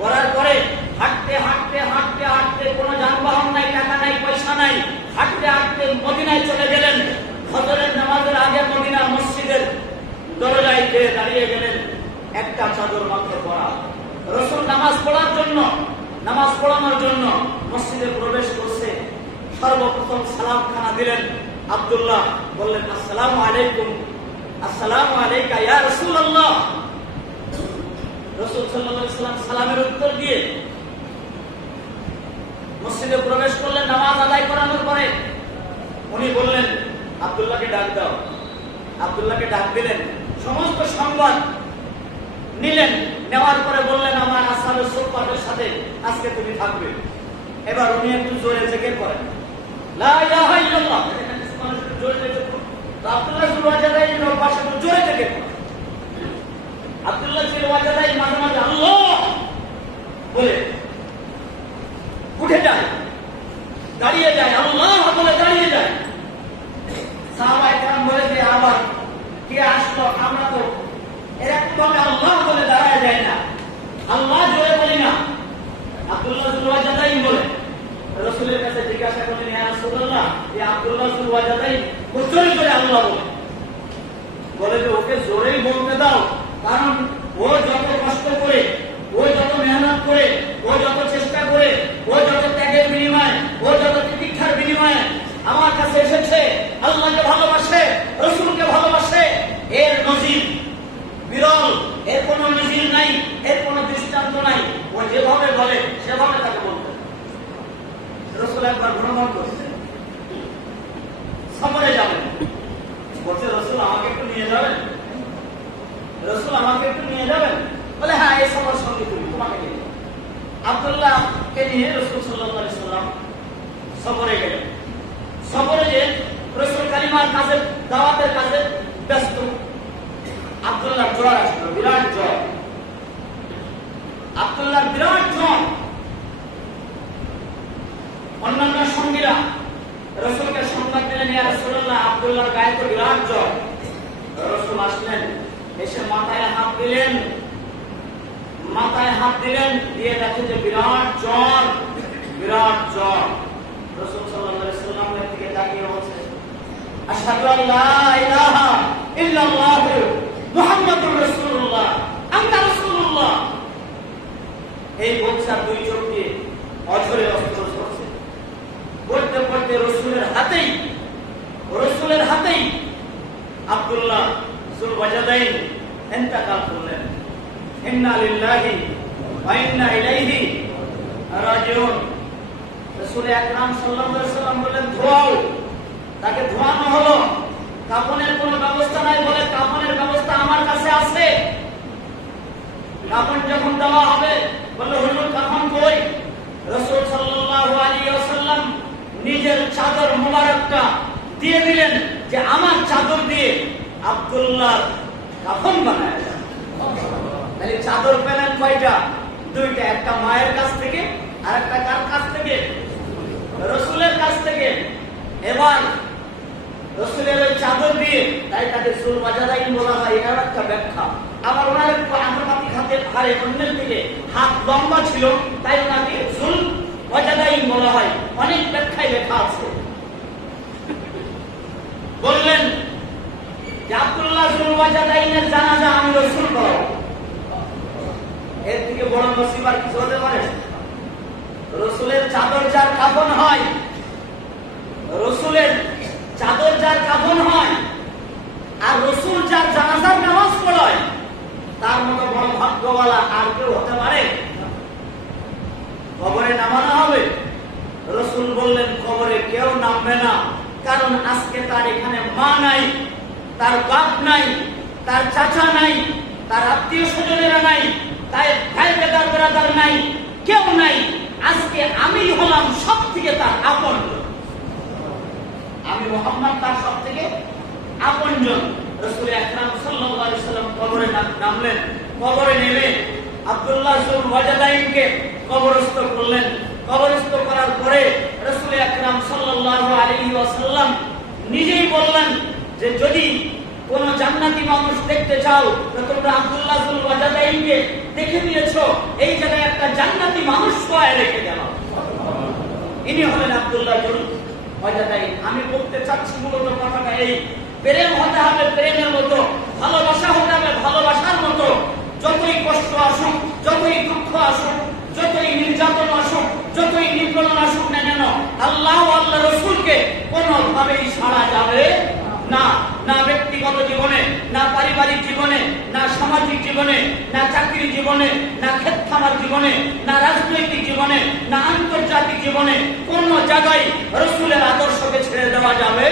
করার পরে হাঁটতে হাঁটতে হাঁটতে হাঁটতে, কোনো যানবাহন নাই, টাকা নাই, পয়সা নাই, হাঁটতে হাঁটতে মদিনায় চলে গেলেন। ফজরের নামাজের আগে মদিনার মসজিদের দরজায় গিয়ে দাঁড়িয়ে গেলেন, একটা চাদর মাথায় পরা। রাসূল নামাজ পড়ার জন্য, নামাজ পড়ানোর জন্য মসজিদে প্রবেশ করছে। সর্বপ্রথম সালাম খানা দিলেন। আব্দুল্লাহ বললেন, আসসালামু আলাইকুম, আসসালামু আলাইকা ইয়া রাসূলুল্লাহ। রাসূল সাল্লাল্লাহু আলাইহি ওয়াসাল্লাম সালামের উত্তর দিয়ে মসজিদে প্রবেশ করলেন। নামাজ আদায় করানোর পরে উনি বললেন, আব্দুল্লাহকে ডাক দাও। আব্দুল্লাহকে ডাক দিলেন, সমস্ত সংবাদ নিলেন। নেওয়ার পরে বললেন, আমার আসহাবে সুফফাদের সাথে আজকে তুমি থাকবে। এবার উনি একটু জোরে জিকির করেন, লা ইলাহা ইল্লাল্লাহ। জোরে জিকির করুন। আব্দুল্লাহ যুল ওয়াজাদাইনের পাশে জোরে জিকির করেন। আব্দুল্লাহ যুল ওয়াজাদাই মাঝে মাঝে আল্লাহ বলে উঠে যায়, দাঁড়িয়ে যায়, আল্লাহ বলে দাঁড়িয়ে যায়। সাহাবায়ে কেরাম বলে যে, আবার কে আসলো? আমরা তো এরকম ভাবে আল্লাহ বলে দাঁড়ায় যায় না, আল্লাহ জোরে বলি না। আব্দুল্লাহ যুল ওয়াজাদাই বলে রাসূলের কাছে জিজ্ঞাসা করলেন, ইয়া রাসূলুল্লাহ, এই আব্দুল্লাহ যুল ওয়াজাদাই জোরে জোরে আল্লাহ বলে যে ওকে জোরেই বলতে দাও, কারণ ও যত কষ্ট করে, ও যত মেহনত করে, ও যত চেষ্টা করে, ও যত ত্যাগের বিনিময়ে, ও যত তিতিক্ষার বিনিময়ে আমার কাছে এসেছে, আল্লাহকে ভালোবাসে, রাসূলকে ভালোবাসে, এর নজির বিরল, এর কোনো নজির নাই, এর কোনো দৃষ্টান্ত নাই। ও যেভাবে বলে সেভাবে তাকে বলতে। রাসূল একবার ভ্রমণ করছেন, সফরে যাবেন, বলছে রাসূল আমাকে একটু নিয়ে যাবেন, রাসূল আমাকে একটু নিয়ে যাবেন। বলে হ্যাঁ, এই সফর সঙ্গে তুমি, তোমাকে নিয়ে যাবো। আব্দুল্লাহকে নিয়ে রাসূল সাল্লাল্লাহু আলাইহি ওয়াসাল্লাম সফরে গেলেন। সফরে যে রাসূল কালিমার কাজে, দাওয়াতের কাজে ব্যস্ত। আব্দুল্লাহ জ্বর আসলো, বিরাট জ্বর। আব্দুল্লাহ বিরাট জ্বর। অন্যান্য সঙ্গীরা রাসূলকে সংবাদ দিলেন, ইয়া রাসূলুল্লাহ, আব্দুল্লাহর গায়ে তো বিরাট জ্বর। রাসূল আসলেন, এসে মাথায় হাত দিলেন, মাথায় হাত দিলেন, দিয়ে দেখে যে বিরাট জ্বর, বিরাট জ্বর। রাসূল সাল্লাল্লাহু আলাইহি ওয়াসাল্লামের দিকে তাকিয়ে বলছে, আশহাদু আল্লা ইলাহা ইল্লাল্লাহ মুহাম্মাদুর রাসূলুল্লাহ, আনতা রাসূলুল্লাহ। এই বলছে, দুই চোখ দিয়ে অঝরে অস্ত্র ঝরছে। পড়তে পড়তে রাসূলের হাতেই আব্দুল্লাহ যুল ওয়াজাদাইন ইন্তেকাল করলেন। ইন্না লিল্লাহি ওয়া ইন্না ইলাইহি রাজিউন। রাসূল আকরাম সাল্লাল্লাহু আলাইহি ওয়াসাল্লাম বললেন, ধোয়াও। তাকে ধোয়ানো হলো। কাফনের কোনো ব্যবস্থা নাই, বলে কাফনের ব্যবস্থা আমার কাছে আছে। কাফন যখন দেওয়া হবে, বলল হুজুর কাফন কই? রাসূল সাল্লাল্লাহু আলাইহি ওয়াসাল্লাম নিজের চাদর মুবারকটা দিয়ে দিলেন, যে আমার চাদর দিয়ে আব্দুল্লাহ কাফন বানায়। তাহলে চাদর পেলেন কয়টা? দুইটা। একটা মায়ের কাছ থেকে, আর একটা কার কাছ থেকে? রাসূলের কাছ থেকে। এবার রাসূলের ওই চাদর দিয়ে, তাই তাকে যুল ওয়াজাদাইন বলা হয়, এর একটা ব্যাখ্যা। আবার ওনার একটু আন্তর্জাতিক হাতের হারে অন্যের দিকে হাত লম্বা ছিল, তাই ওনাকে যুল ওয়াজাদাইন বলা হয়। অনেক ব্যাখ্যায় লেখা আছে। বললেন যে আব্দুল্লাহ যুল ওয়াজাদাইনের জানাজা আমি রাসূল পড়াবো। এর থেকে বড় মুসিবত কিছু হতে পারে? রাসূলের চাদর যার কাফন হয়, রাসূলের চাদর যার কাফন হয়, আর রাসূল যার জানাজার নামাজ পড়ায়, তার মতো বড় ভাগ্যওয়ালা আর কেউ হতে পারে? কবরে নামানো হবে। রাসূল বললেন, কবরে কেউ নামবে না, কারণ আজকে তার এখানে মা নাই, তার বাপ নাই, তার চাচা নাই, তার আত্মীয় স্বজনেরা নাই, তার ভাই বেদার নাই, কেউ নাই। আজকে আমি হলাম সব থেকে তার আপন। আমি মুহাম্মদ তার সব থেকে আপনজন। রাসূল আকরাম সাল্লাল্লাহু আলাইহি ওয়াসাল্লাম কবরে নামলেন। কবরে নেমে আব্দুল্লাহ যুল ওয়াজাদাইনকে কবরস্থ করলেন। কবরস্থ করার পরে রাসূল আকরাম সাল্লাল্লাহু আলাইহি ওয়াসাল্লাম নিজেই বললেন যে যদি কোন জান্নাতি মানুষ দেখতে চাও তো তোমরা আব্দুল্লাহ যুল ওয়াজাদাইনকে দেখে নিয়েছো, এই জায়গায় একটা জান্নাতি মানুষ শোয়ায় রেখে দাও। ইনি হলেন আব্দুল্লাহ যুল ওয়াজাদাইন। আমি বলতে চাচ্ছি মূলত কথাটা এই, প্রেম হতে হবে প্রেমের মতো, ভালোবাসা হতে হবে ভালোবাসার মতো। যতই কষ্ট আসুক, যতই দুঃখ আসুক, যতই নির্যাতন আসুক, যতই নিপীড়ন আসুক না কেন, আল্লাহ আল্লাহ রসুলকে কোনোভাবেই ছাড়া যাবে না। না ব্যক্তিগত জীবনে, না পারিবারিক জীবনে, না সামাজিক জীবনে, না চাকরি জীবনে, না ক্ষেত খামার জীবনে, না রাজনৈতিক জীবনে, না আন্তর্জাতিক জীবনে কোন জায়গায় রসুলের আদর্শকে ছেড়ে দেওয়া যাবে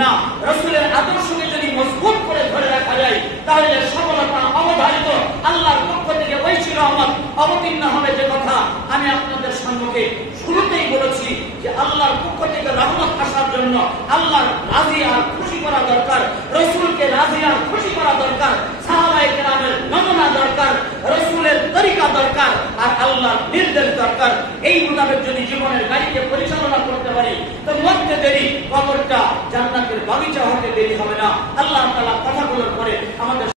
না। রসুলের আদর্শকে যদি মজবুত করে ধরে রাখা যায় তাহলে সফলতা অবধারিত। আল্লাহর পক্ষ থেকে ঐশী রহমত অবতীর্ণ হবে। যে কথা আমি আপনাদের সম্মুখে শুরুতেই বলেছি যে আল্লাহর পক্ষ থেকে রহমত আসার জন্য আল্লাহর রাজি আর খুশি করা দরকার, রসুলকে রাজি আর খুশি করা দরকার, সাহাবায়ে কেরামের নমুনা দরকার, রসুলের তরিকা দরকার, আর আল্লাহর নির্দেশ দরকার। এই মোতাবেক যদি জীবনের গাড়িকে পরিচালনা করতে পারি তো মরতে দেরি, কবরটা জান্নাতের বাগিচা হতে দেরি হবে না। আল্লাহ তাআলা কথাগুলোর পরে আমাদের